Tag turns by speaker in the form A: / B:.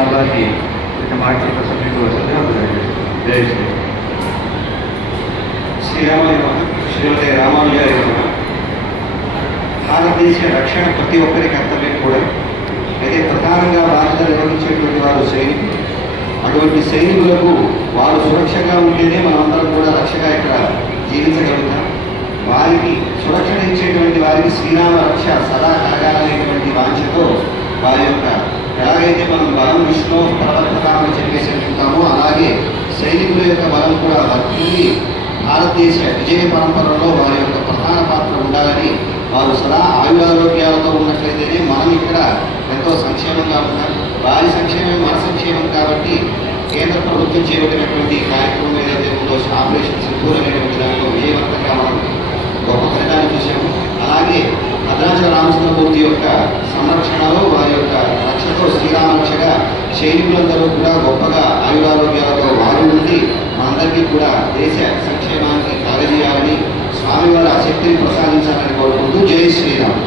A: నాదాన్ని మార్చి సమీప వస్తుంది జై శ్రీ.
B: శ్రీరామాయ శ్రీమతి రామాను గారి భారతదేశ రక్షణ ప్రతి ఒక్కరి కర్తవ్యం కూడా. అయితే ప్రధానంగా బాధ్యత నిర్వహించేటువంటి వారు సైనికులు. అటువంటి సైనికులకు వారు సురక్షగా ఉంటేనే మనమందరం కూడా రక్షగా ఇక్కడ జీవించగలుగుతాం. వారికి సురక్షణ ఇచ్చేటువంటి వారికి శ్రీరామ రక్ష సదా కలగాలనేటువంటి వాంఛతో వారి యొక్క ఎలాగైతే మనం బలం విష్ణు ప్రవర్తకాలను చెప్పేసి చెప్తామో అలాగే సైనికుల యొక్క బలం కూడా వర్తిల్లి భారతదేశ విజయ పరంపరలో వారి యొక్క ప్రధాన పాత్ర ఉండాలని వారు సదా ఆయురారోగ్యాలతో ఉన్నట్లయితేనే మనం ఇక్కడ ఎంతో సంక్షేమంగా ఉంటాం వారి సంక్షేమం మన సంక్షేమం కాబట్టి కేంద్ర ప్రభుత్వం చేపట్టినటువంటి కార్యక్రమం ఏదైతే ఉందో ఆపరేషన్ సింధూర్ అనేటువంటి దాంట్లో విజయవంతంగా మనం గొప్ప ఫలితాన్ని చూసాము అలాగే భద్రాచల రామచంద్రమూర్తి యొక్క సంరక్షణలో వారి యొక్క సైనికులందరూ కూడా గొప్పగా ఆయురారోగ్యాలతో వారు ఉండి మనందరికీ కూడా దేశ సంక్షేమానికి కాలజేయాలని స్వామివారి ఆ శక్తిని ప్రసాదించాలని కోరుకుంటూ జై శ్రీరామ్.